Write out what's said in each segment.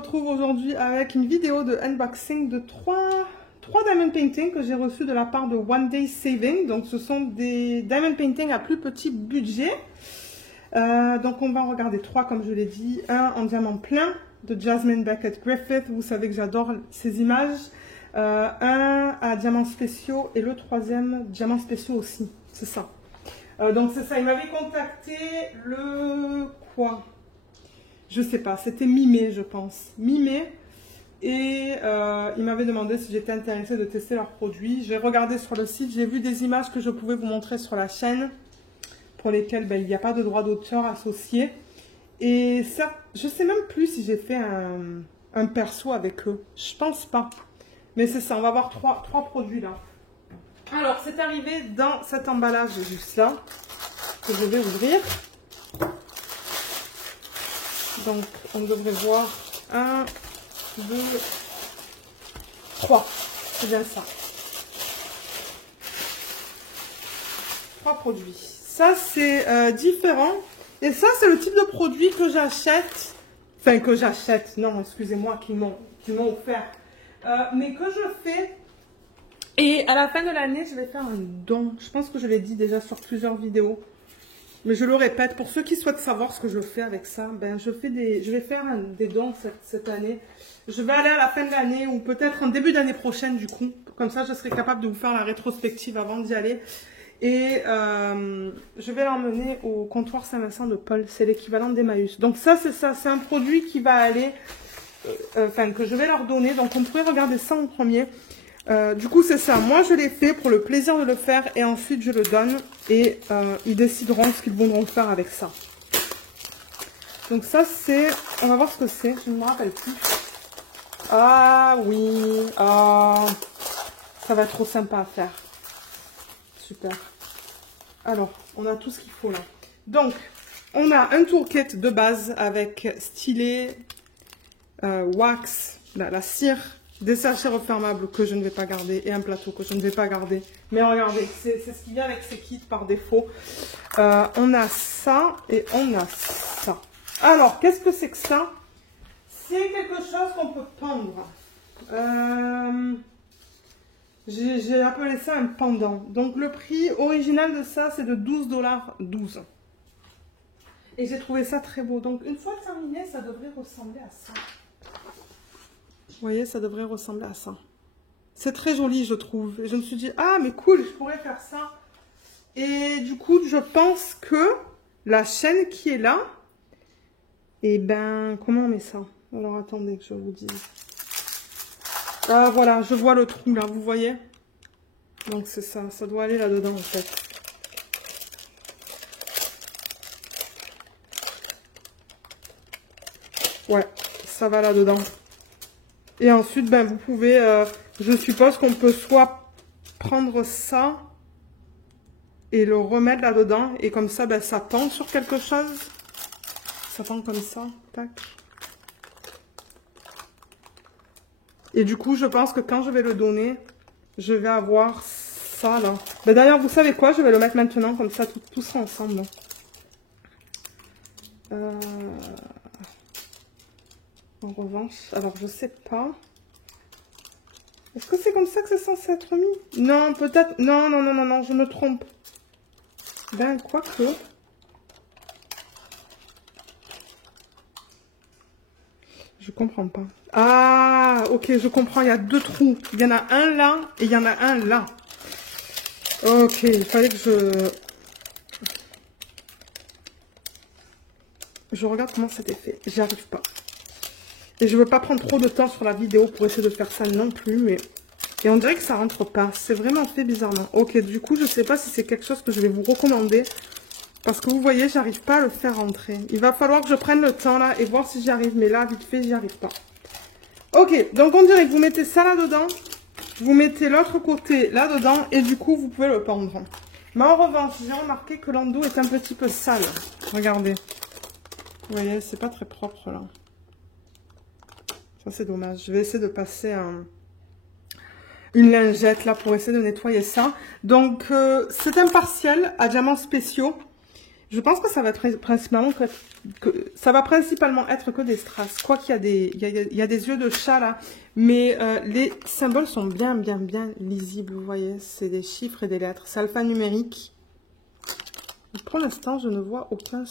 retrouve aujourd'hui avec une vidéo de unboxing de trois diamond paintings que j'ai reçus de la part de One Day Saving. Donc ce sont des diamond paintings à plus petit budget. Donc on va en regarder trois comme je l'ai dit. Un en diamant plein de Jasmine Beckett Griffith. Vous savez que j'adore ces images. Un à diamants spéciaux et le troisième diamants spéciaux aussi. C'est ça. Donc c'est ça. Il m'avait contacté le quoi? Je sais pas, c'était mi-mai, je pense. Mi-mai. Et il m'avait demandé si j'étais intéressée de tester leurs produits. J'ai regardé sur le site, j'ai vu des images que je pouvais vous montrer sur la chaîne, pour lesquelles il n'y a pas de droit d'auteur associé. Et ça, je sais même plus si j'ai fait un perso avec eux. Je pense pas. Mais c'est ça, on va avoir trois produits là. Alors, c'est arrivé dans cet emballage juste là, que je vais ouvrir. Donc, on devrait voir 1, 2, 3. C'est bien ça. 3 produits. Ça, c'est différent. Et ça, c'est le type de produit que j'achète. Enfin, que j'achète. Non, excusez-moi, qu'ils m'ont offert. Mais que je fais. Et à la fin de l'année, je vais faire un don. Je pense que je l'ai dit déjà sur plusieurs vidéos. Mais je le répète, pour ceux qui souhaitent savoir ce que je fais avec ça, ben je vais faire des dons cette année. Je vais aller à la fin de l'année ou peut-être en début d'année prochaine du coup. Comme ça, je serai capable de vous faire la rétrospective avant d'y aller. Et je vais l'emmener au comptoir Saint-Vincent de Paul. C'est l'équivalent d'Emmaüs. Donc ça, c'est ça. C'est un produit qui va aller, que je vais leur donner. Donc on pourrait regarder ça en premier. Du coup, c'est ça. Moi, je l'ai fait pour le plaisir de le faire et ensuite, je le donne et ils décideront ce qu'ils voudront faire avec ça. Donc ça, c'est... On va voir ce que c'est. Je ne me rappelle plus. Ah oui. Ah, ça va être trop sympa à faire. Super. Alors, on a tout ce qu'il faut là. Donc, on a un toolkit de base avec stylet, wax, la cire, des sachets refermables que je ne vais pas garder et un plateau que je ne vais pas garder. Mais regardez, c'est ce qu'il y a avec ces kits par défaut. On a ça et on a ça. Alors, qu'est-ce que c'est que ça? C'est quelque chose qu'on peut pendre. J'ai appelé ça un pendant. Donc, le prix original de ça, c'est de 12,12 $. Et j'ai trouvé ça très beau. Donc, une fois terminé, ça devrait ressembler à ça. Vous voyez, ça devrait ressembler à ça. C'est très joli, je trouve. Et je me suis dit, ah, mais cool, je pourrais faire ça. Et du coup, je pense que la chaîne qui est là, eh ben, comment on met ça? Alors, attendez que je vous dise. Ah, voilà, je vois le trou, là, vous voyez? Donc, c'est ça, ça doit aller là-dedans, en fait. Ouais, ça va là-dedans. Et ensuite, ben, vous pouvez, je suppose qu'on peut soit prendre ça et le remettre là-dedans. Et comme ça, ben, ça pend sur quelque chose. Ça pend comme ça. Tac. Et du coup, je pense que quand je vais le donner, je vais avoir ça là. Ben, d'ailleurs, vous savez quoi? Je vais le mettre maintenant, comme ça, tout sera ensemble. En revanche, alors je sais pas. Est-ce que c'est comme ça que c'est censé être mis? Non, peut-être. Non, non, non, non, non, je me trompe. Ben, quoique. Je comprends pas. Ah, ok, je comprends. Il y a deux trous. Il y en a un là et il y en a un là. Ok, il fallait que je regarde comment c'était fait. J'y arrive pas. Et je veux pas prendre trop de temps sur la vidéo pour essayer de faire ça non plus, mais... Et on dirait que ça rentre pas. C'est vraiment fait bizarrement. Ok, du coup, je sais pas si c'est quelque chose que je vais vous recommander. Parce que vous voyez, j'arrive pas à le faire rentrer. Il va falloir que je prenne le temps là et voir si j'y arrive. Mais là, vite fait, j'y arrive pas. Ok, donc on dirait que vous mettez ça là-dedans. Vous mettez l'autre côté là-dedans. Et du coup, vous pouvez le pendre. Mais en revanche, j'ai remarqué que l'endos est un petit peu sale. Regardez. Vous voyez, c'est pas très propre là. Ça, c'est dommage. Je vais essayer de passer une lingette là pour essayer de nettoyer ça. Donc, c'est un partiel à diamants spéciaux. Je pense que ça va être principalement être que des strass. Quoi qu'il y a il y a des yeux de chat là, mais les symboles sont bien lisibles. Vous voyez, c'est des chiffres et des lettres. C'est alphanumérique. Pour l'instant, je ne vois aucun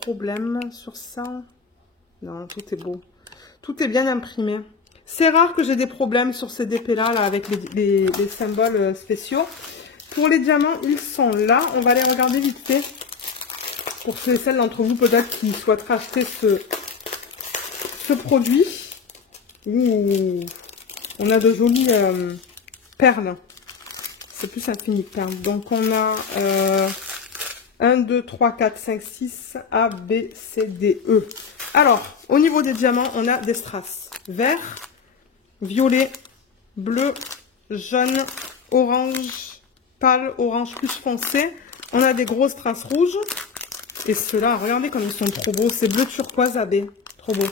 problème sur ça. Non, tout est beau. Tout est bien imprimé. C'est rare que j'ai des problèmes sur ces DP là avec les symboles spéciaux. Pour les diamants, ils sont là. On va les regarder vite fait. Pour ceux et celles d'entre vous peut-être qui souhaiteraient acheter ce produit. Ouh, on a de jolies perles. C'est plus infini que perles. Donc on a 1, 2, 3, 4, 5, 6, A, B, C, D, E. Alors, au niveau des diamants, on a des strass vert, violet, bleu, jaune, orange, pâle, orange plus foncé. On a des grosses strass rouges. Et ceux-là, regardez comme ils sont trop beaux. C'est bleu turquoise AB. Trop beau.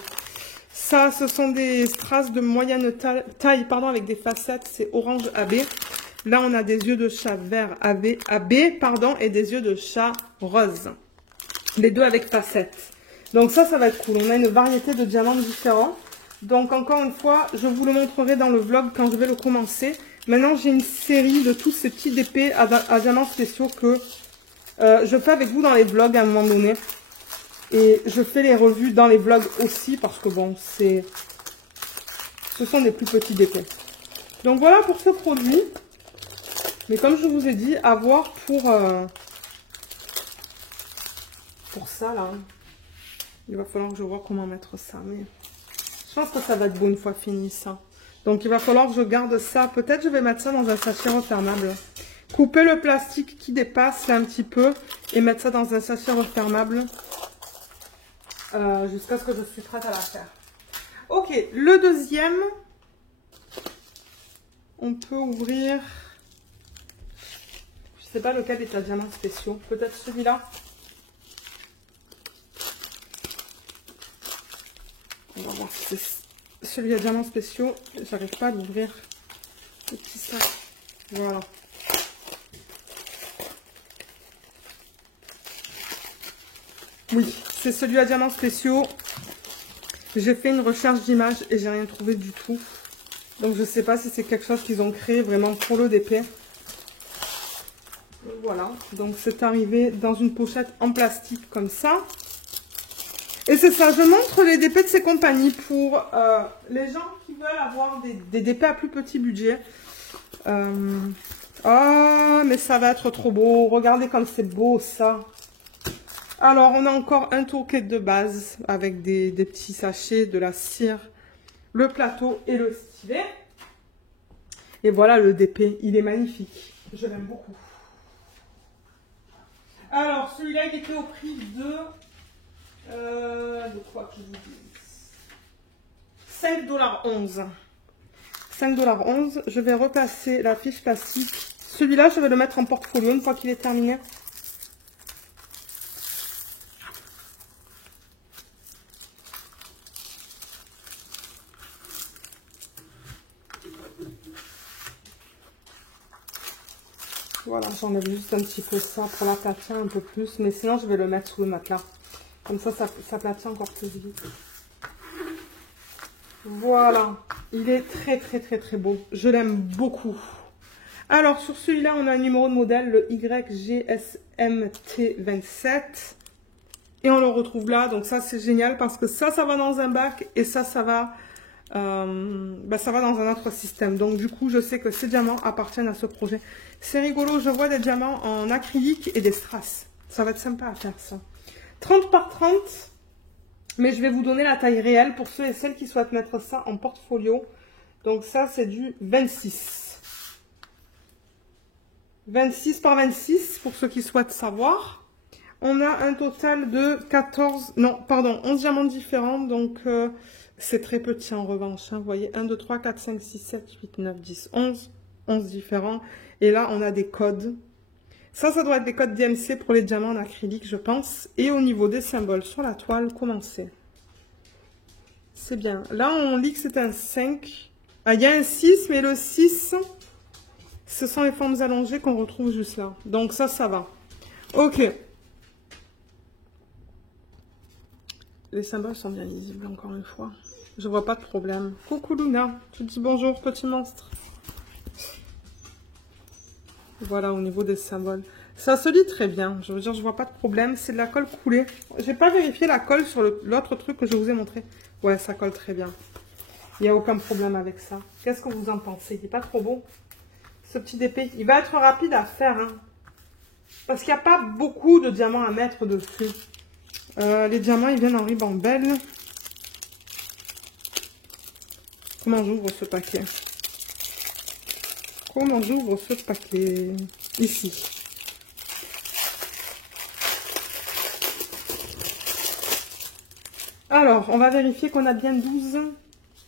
Ça, ce sont des strass de moyenne taille, pardon, avec des facettes. C'est orange AB. Là, on a des yeux de chat vert AB, pardon, et des yeux de chat rose. Les deux avec facettes. Donc ça va être cool. On a une variété de diamants différents. Donc, encore une fois, je vous le montrerai dans le vlog quand je vais le commencer. Maintenant, j'ai une série de tous ces petits DP à diamants spéciaux que je fais avec vous dans les vlogs à un moment donné. Et je fais les revues dans les vlogs aussi parce que bon, ce sont des plus petits DP. Donc voilà pour ce produit. Mais comme je vous ai dit, à voir pour ça là. Il va falloir que je vois comment mettre ça. Mais je pense que ça va être beau une fois fini ça. Donc il va falloir que je garde ça. Peut-être je vais mettre ça dans un sachet refermable. Couper le plastique qui dépasse un petit peu et mettre ça dans un sachet refermable jusqu'à ce que je suis prête à la faire. Ok, le deuxième, on peut ouvrir, je sais pas lequel est à diamants spéciaux, peut-être celui-là. On va voir si c'est celui à diamants spéciaux, j'arrive pas à l'ouvrir, le petit sac, voilà. Oui, c'est celui à diamants spéciaux. J'ai fait une recherche d'image et j'ai rien trouvé du tout. Donc je sais pas si c'est quelque chose qu'ils ont créé vraiment pour le DP. Voilà, donc c'est arrivé dans une pochette en plastique comme ça. Et c'est ça, je montre les DP de ces compagnies pour les gens qui veulent avoir des DP à plus petit budget. Oh, mais ça va être trop beau. Regardez comme c'est beau ça. Alors, on a encore un toolkit de base avec des petits sachets, de la cire, le plateau et le stylet. Et voilà le DP, il est magnifique. Je l'aime beaucoup. Alors, celui-là, il était au prix de quoi que je vous dise 5,11 $. 5,11 $. Je vais replacer la fiche plastique. Celui-là, je vais le mettre en portfolio une fois qu'il est terminé. Voilà, j'enlève juste un petit peu ça pour l'aplatir un peu plus. Mais sinon, je vais le mettre sous le matelas. Comme ça aplatit encore plus vite. Voilà. Il est très beau. Je l'aime beaucoup. Alors, sur celui-là, on a un numéro de modèle, le YGSMT27. Et on le retrouve là. Donc ça, c'est génial parce que ça va dans un bac. Et ça va... ça va dans un autre système. Donc du coup, je sais que ces diamants appartiennent à ce projet. C'est rigolo, je vois des diamants en acrylique et des strass. Ça va être sympa à faire ça. 30 par 30. Mais je vais vous donner la taille réelle pour ceux et celles qui souhaitent mettre ça en portfolio. Donc ça, c'est du 26. 26 par 26 pour ceux qui souhaitent savoir. On a un total de 11 diamants différents. Donc... c'est très petit en revanche, hein. Vous voyez, 1, 2, 3, 4, 5, 6, 7, 8, 9, 10, 11. 11 différents. Et là, on a des codes. Ça doit être des codes DMC pour les diamants en acrylique, je pense. Et au niveau des symboles sur la toile, comment c'est? C'est bien. Là, on lit que c'est un 5. Ah, il y a un 6, mais le 6, ce sont les formes allongées qu'on retrouve juste là. Donc ça va. Ok. les symboles sont bien lisibles, encore une fois. Je vois pas de problème. Coucou Luna, tu dis bonjour, petit monstre. Voilà, au niveau des symboles. Ça se lit très bien, je veux dire, je vois pas de problème. C'est de la colle coulée. J'ai pas vérifié la colle sur l'autre truc que je vous ai montré. Ouais, ça colle très bien. Il n'y a aucun problème avec ça. Qu'est-ce que vous en pensez? Il n'est pas trop beau? Ce petit épée, il va être rapide à faire. Hein, parce qu'il n'y a pas beaucoup de diamants à mettre dessus. Les diamants, ils viennent en ribambelle. Comment j'ouvre ce paquet? Comment j'ouvre ce paquet? Ici. Alors, on va vérifier qu'on a bien 12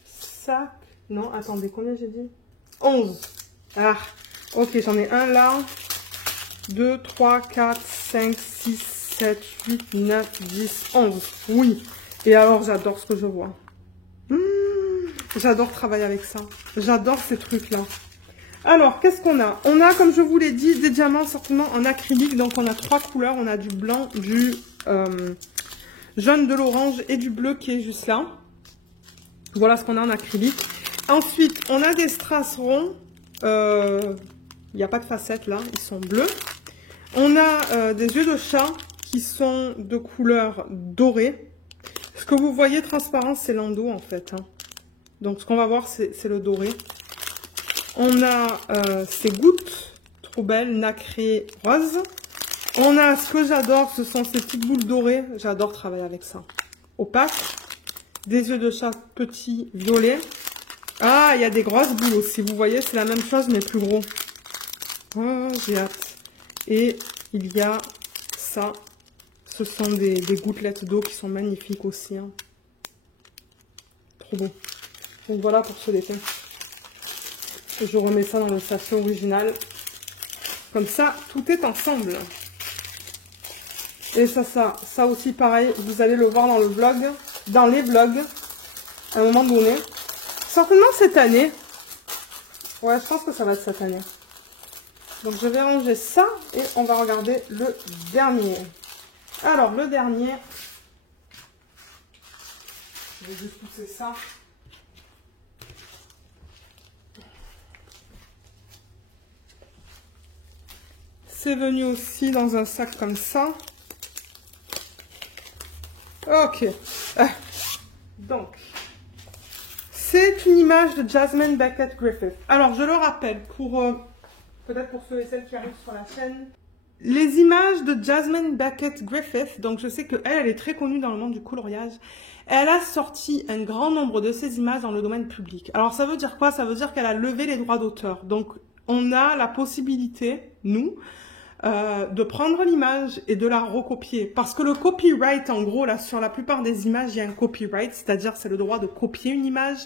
sacs. Non, attendez, combien j'ai dit? 11. Ah, ok, j'en ai un là. 2, 3, 4, 5, 6, 7, 8, 9, 10, 11. Oui. Et alors, j'adore ce que je vois. J'adore travailler avec ça. J'adore ces trucs-là. Alors, qu'est-ce qu'on a? On a, comme je vous l'ai dit, des diamants certainement en acrylique. Donc, on a 3 couleurs. On a du blanc, du jaune, de l'orange et du bleu qui est juste là. Voilà ce qu'on a en acrylique. Ensuite, on a des strass ronds. Il n'y a pas de facettes là. Ils sont bleus. On a des yeux de chat qui sont de couleur dorée. Ce que vous voyez transparent, c'est l'endos en fait. Hein. Donc, ce qu'on va voir, c'est le doré. On a ces gouttes trop belles, nacrées, roses. On a ce que j'adore, ce sont ces petites boules dorées. J'adore travailler avec ça. Opaque. Des yeux de chat petits, violets. Ah, il y a des grosses boules aussi. Vous voyez, c'est la même chose, mais plus gros. Oh, j'ai hâte. Et il y a ça. Ce sont des gouttelettes d'eau qui sont magnifiques aussi. Hein. Trop beau. Donc voilà pour ce dessin. Je remets ça dans le sachet original. Comme ça, tout est ensemble. Et ça aussi pareil, vous allez le voir dans le vlog, dans les vlogs, à un moment donné. Certainement cette année. Ouais, je pense que ça va être cette année. Donc je vais ranger ça et on va regarder le dernier. Alors, le dernier. Je vais juste pousser ça. C'est venu aussi dans un sac comme ça. Ok. Donc, c'est une image de Jasmine Beckett Griffith. Alors, je le rappelle, peut-être pour ceux et celles qui arrivent sur la chaîne, les images de Jasmine Beckett Griffith, donc je sais qu'elle est très connue dans le monde du coloriage, elle a sorti un grand nombre de ces images dans le domaine public. Alors, ça veut dire quoi? Ça veut dire qu'elle a levé les droits d'auteur. Donc, on a la possibilité, nous, de prendre l'image et de la recopier. Parce que le copyright, en gros, là, sur la plupart des images, il y a un copyright, c'est-à-dire c'est le droit de copier une image,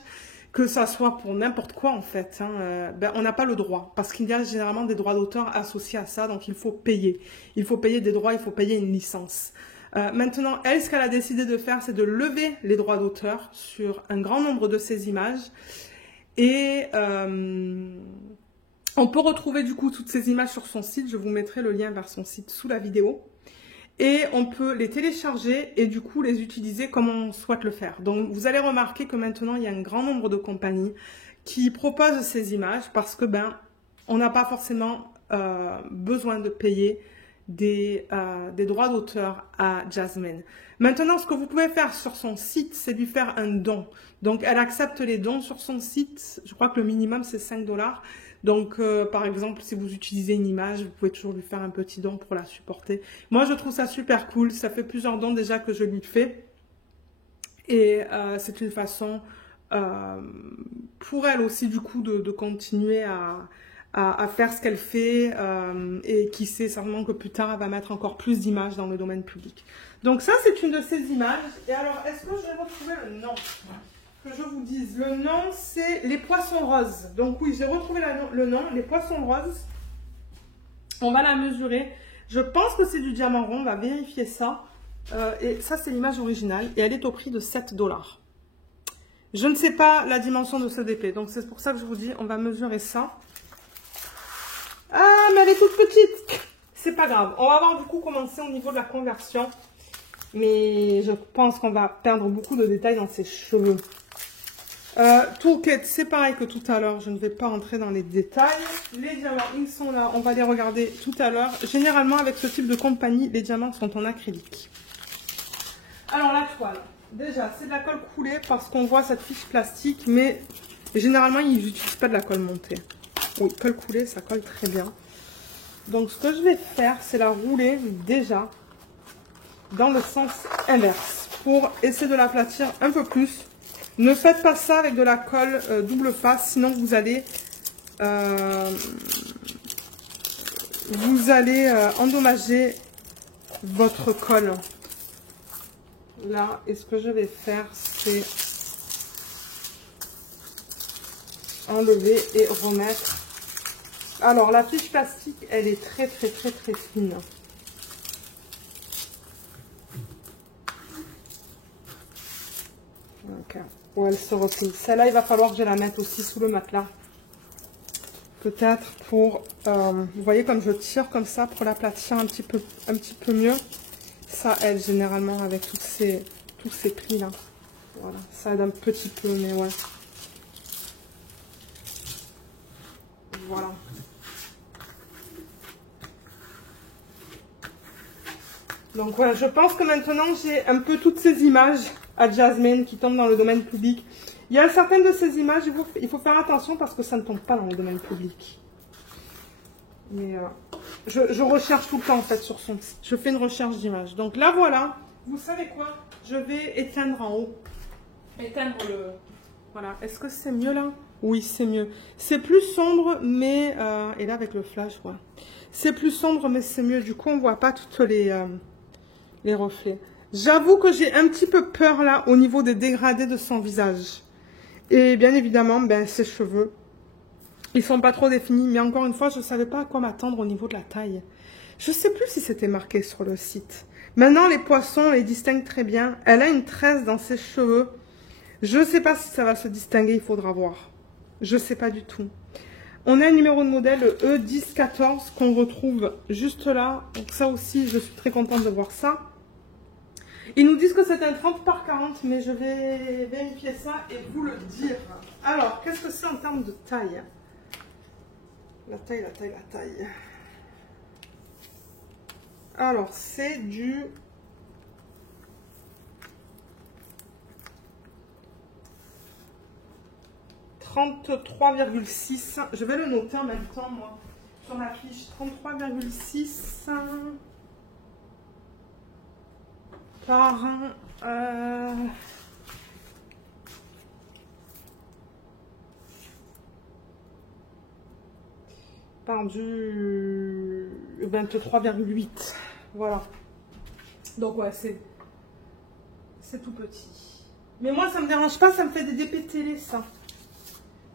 que ça soit pour n'importe quoi, en fait. Hein, on n'a pas le droit, parce qu'il y a généralement des droits d'auteur associés à ça, donc il faut payer. Il faut payer des droits, il faut payer une licence. Maintenant, elle, ce qu'elle a décidé de faire, c'est de lever les droits d'auteur sur un grand nombre de ces images. Et on peut retrouver du coup toutes ces images sur son site. Je vous mettrai le lien vers son site sous la vidéo. Et on peut les télécharger et du coup les utiliser comme on souhaite le faire. Donc vous allez remarquer que maintenant il y a un grand nombre de compagnies qui proposent ces images parce que on n'a pas forcément besoin de payer des droits d'auteur à Jasmine. Maintenant, ce que vous pouvez faire sur son site, c'est lui faire un don. Donc elle accepte les dons sur son site. Je crois que le minimum c'est 5 $. Donc, par exemple, si vous utilisez une image, vous pouvez toujours lui faire un petit don pour la supporter. Moi, je trouve ça super cool. Ça fait plusieurs dons déjà que je lui fais. Et c'est une façon pour elle aussi, du coup, de continuer à faire ce qu'elle fait. Et qui sait certainement que plus tard, elle va mettre encore plus d'images dans le domaine public. Donc ça, c'est une de ces images. Et alors, est-ce que je vais retrouver le nom ? Que je vous dise, le nom c'est les poissons roses. Donc oui, j'ai retrouvé le nom, les poissons roses. On va la mesurer. Je pense que c'est du diamant rond, on va vérifier ça. Et ça c'est l'image originale et elle est au prix de 7 $. Je ne sais pas la dimension de ce DP, donc c'est pour ça que je vous dis, on va mesurer ça. Ah, mais elle est toute petite. C'est pas grave. On va voir du coup comment c'est au niveau de la conversion. Mais je pense qu'on va perdre beaucoup de détails dans ses cheveux. Toolkit, c'est pareil que tout à l'heure. Je ne vais pas entrer dans les détails. Les diamants, ils sont là. On va les regarder tout à l'heure. Généralement, avec ce type de compagnie, les diamants sont en acrylique. Alors, la toile. Déjà, c'est de la colle coulée parce qu'on voit cette fiche plastique. Mais généralement, ils n'utilisent pas de la colle montée. Oui, colle coulée, ça colle très bien. Donc, ce que je vais faire, c'est la rouler déjà dans le sens inverse pour essayer de l'aplatir un peu plus. Ne faites pas ça avec de la colle double face, sinon vous allez endommager votre colle. Là, et ce que je vais faire, c'est enlever et remettre. Alors, la fiche plastique, elle est très fine. Ok. Où elle se replie. Celle-là, il va falloir que je la mette aussi sous le matelas. Peut-être pour... vous voyez comme je tire comme ça pour l'aplatir un petit peu mieux. Ça aide généralement avec tous ces plis là. Voilà, ça aide un petit peu, mais ouais. Voilà. Donc voilà, je pense que maintenant j'ai un peu toutes ces images à Jasmine qui tombent dans le domaine public. Il y a certaines de ces images, il faut faire attention parce que ça ne tombe pas dans le domaine public. Mais je recherche tout le temps en fait sur son site. Je fais une recherche d'images. Donc là voilà, vous savez quoi? Je vais éteindre en haut. Éteindre le... Voilà, est-ce que c'est mieux là? Oui, c'est mieux. C'est plus sombre, mais... et là avec le flash, ouais. C'est plus sombre, mais c'est mieux. Du coup, on ne voit pas toutes les reflets. J'avoue que j'ai un petit peu peur là au niveau des dégradés de son visage. Et bien évidemment, ben, ses cheveux. Ils sont pas trop définis, mais encore une fois, je ne savais pas à quoi m'attendre au niveau de la taille. Je ne sais plus si c'était marqué sur le site. Maintenant, les poissons, on les distingue très bien. Elle a une tresse dans ses cheveux. Je ne sais pas si ça va se distinguer, il faudra voir. Je ne sais pas du tout. On a un numéro de modèle, le E1014, qu'on retrouve juste là. Donc ça aussi, je suis très contente de voir ça. Ils nous disent que c'est un 30 par 40, mais je vais vérifier ça et vous le dire. Alors, qu'est-ce que c'est en termes de taille? La taille. Alors, c'est du... « 33,6 ». Je vais le noter en même temps, moi, sur ma fiche. 33,6 par... par du 23,8. Voilà. Donc, ouais, c'est tout petit. Mais moi, ça me dérange pas, ça me fait des DP télé, ça.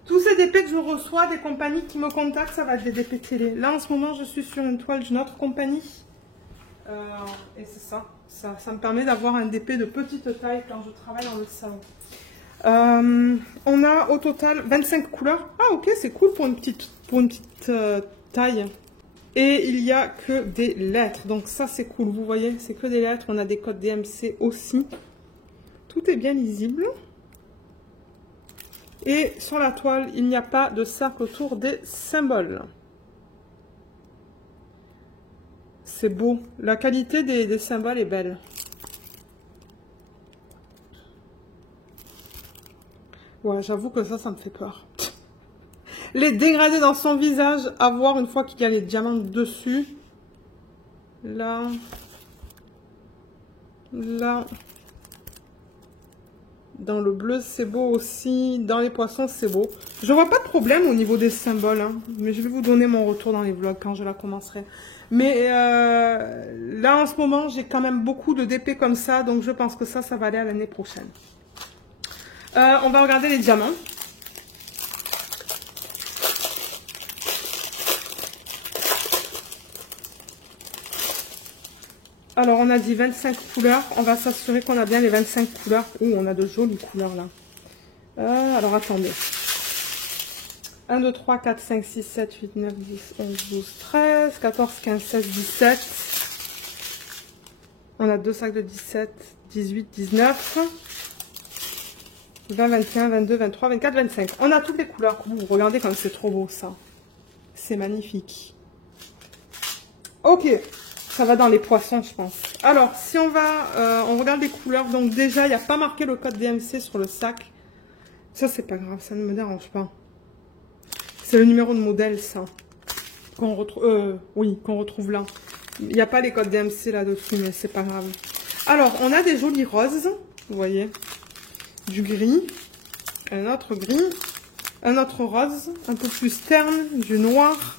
Tous ces DP que je reçois, des compagnies qui me contactent, ça va être des DP télé. Là, en ce moment, je suis sur une toile d'une autre compagnie. Et c'est ça. Ça me permet d'avoir un DP de petite taille quand je travaille dans le salon. On a au total 25 couleurs. Ah, ok, c'est cool pour une petite taille. Et il n'y a que des lettres. Donc ça, c'est cool. Vous voyez, c'est que des lettres. On a des codes DMC aussi. Tout est bien lisible. Et sur la toile, il n'y a pas de cercle autour des symboles. C'est beau. La qualité des symboles est belle. Ouais, j'avoue que ça me fait peur. Les dégradés dans son visage à voir une fois qu'il y a les diamants dessus. Là. Là. Dans le bleu, c'est beau aussi. Dans les poissons, c'est beau. Je vois pas de problème au niveau des symboles. Hein, mais je vais vous donner mon retour dans les vlogs quand je la commencerai. Mais là, en ce moment, j'ai quand même beaucoup de DP comme ça. Donc, je pense que ça va aller à l'année prochaine. On va regarder les diamants. Alors, on a dit 25 couleurs. On va s'assurer qu'on a bien les 25 couleurs. Ouh, on a de jolies couleurs là. Alors, attendez. 1, 2, 3, 4, 5, 6, 7, 8, 9, 10, 11, 12, 13, 14, 15, 16, 17. On a 2 sacs de 17, 18, 19, 20, 21, 22, 23, 24, 25. On a toutes les couleurs. Ouh, regardez comme c'est trop beau ça. C'est magnifique. Ok, ça va dans les poissons, je pense. Alors, si on va, on regarde les couleurs. Donc déjà, il n'y a pas marqué le code DMC sur le sac. Ça, c'est pas grave, ça ne me dérange pas. C'est le numéro de modèle, ça. Qu'on retrouve, oui, qu'on retrouve là. Il n'y a pas les codes DMC là-dessus, mais c'est pas grave. Alors, on a des jolis roses, vous voyez. Du gris, un autre gris, un autre rose, un peu plus terne, du noir.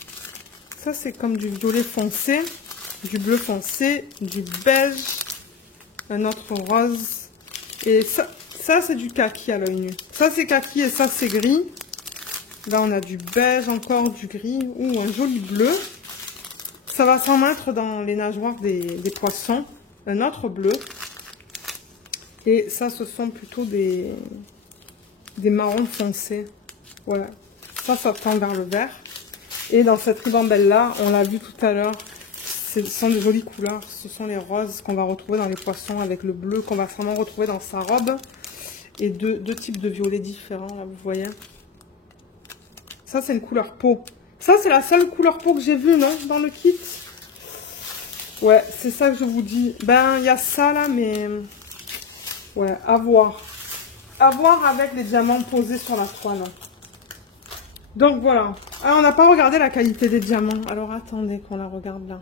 Ça, c'est comme du violet foncé, du bleu foncé, du beige, un autre rose. Et ça c'est du kaki à l'œil nu. Ça, c'est kaki et ça, c'est gris. Là, on a du beige, encore du gris ou un joli bleu. Ça va s'en mettre dans les nageoires des poissons. Un autre bleu. Et ça, ce sont plutôt des marrons foncés. Voilà. Ça tend vers le vert. Et dans cette ribambelle-là, on l'a vu tout à l'heure, ce sont de jolies couleurs. Ce sont les roses qu'on va retrouver dans les poissons avec le bleu qu'on va sûrement retrouver dans sa robe. Et deux types de violets différents, là, vous voyez. Ça, c'est une couleur peau. Ça, c'est la seule couleur peau que j'ai vue, non, dans le kit. Ouais, c'est ça que je vous dis. Ben, il y a ça, là, mais... Ouais, à voir. À voir avec les diamants posés sur la toile. Donc, voilà. Alors, on n'a pas regardé la qualité des diamants. Alors, attendez qu'on la regarde, là.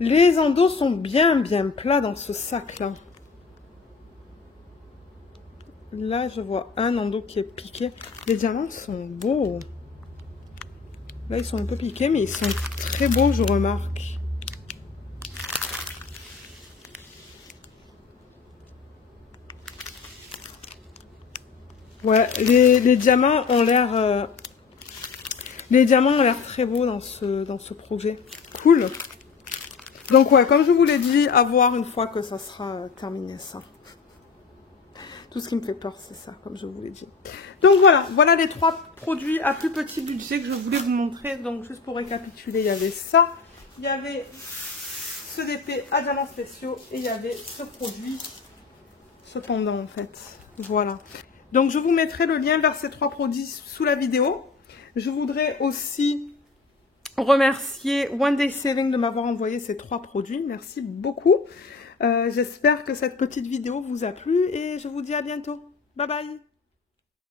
Les endos sont bien plats dans ce sac-là. Là, je vois un endo qui est piqué. Les diamants sont beaux. Là, ils sont un peu piqués, mais ils sont très beaux, je remarque. Ouais, les diamants ont l'air... les diamants ont l'air très beaux dans ce projet. Cool. Donc, ouais, comme je vous l'ai dit, à voir une fois que ça sera terminé, ça. Tout ce qui me fait peur, c'est ça, comme je vous l'ai dit. Donc voilà les 3 produits à plus petit budget que je voulais vous montrer. Donc juste pour récapituler, il y avait ça, il y avait ce DP à diamants spéciaux et il y avait ce produit, ce pendant en fait. Voilà. Donc je vous mettrai le lien vers ces 3 produits sous la vidéo. Je voudrais aussi remercier One Day Saving de m'avoir envoyé ces 3 produits. Merci beaucoup. J'espère que cette petite vidéo vous a plu et je vous dis à bientôt. Bye bye!